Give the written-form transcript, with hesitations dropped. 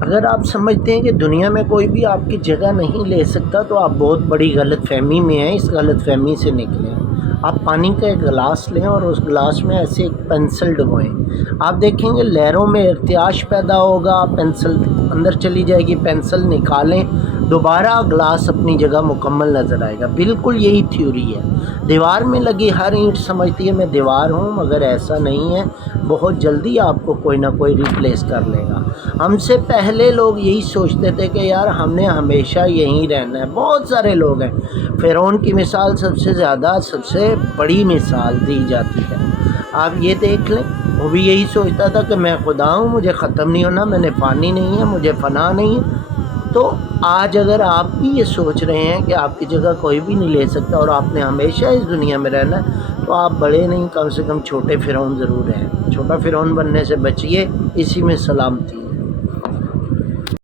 اگر آپ سمجھتے ہیں کہ دنیا میں کوئی بھی آپ کی جگہ نہیں لے سکتا تو آپ بہت بڑی غلط فہمی میں ہیں، اس غلط فہمی سے نکلیں۔ آپ پانی کا ایک گلاس لیں اور اس گلاس میں ایسے ایک پینسل ڈبوئیں، آپ دیکھیں گے لہروں میں ارتعاش پیدا ہوگا، پینسل اندر چلی جائے گی، پینسل نکالیں، دوبارہ گلاس اپنی جگہ مکمل نظر آئے گا۔ بالکل یہی تھیوری ہے۔ دیوار میں لگی ہر اینٹ سمجھتی ہے میں دیوار ہوں، مگر ایسا نہیں ہے، بہت جلدی آپ کو کوئی نہ کوئی ریپلیس کر لے گا۔ ہم سے پہلے لوگ یہی سوچتے تھے کہ یار ہم نے ہمیشہ یہیں رہنا ہے۔ بہت سارے لوگ ہیں، فرعون کی مثال سب سے زیادہ سب سے بڑی مثال دی جاتی ہے۔ آپ یہ دیکھ لیں، وہ بھی یہی سوچتا تھا کہ میں خدا ہوں، مجھے ختم نہیں ہونا، میں نے فانی نہیں ہے، مجھے فنا نہیں ہے۔ تو آج اگر آپ بھی یہ سوچ رہے ہیں کہ آپ کی جگہ کوئی بھی نہیں لے سکتا اور آپ نے ہمیشہ اس دنیا میں رہنا ہے، تو آپ بڑے نہیں، کم سے کم چھوٹے فرعون ضرور ہیں۔ چھوٹا فرعون بننے سے بچیے، اسی میں سلامتی ہے۔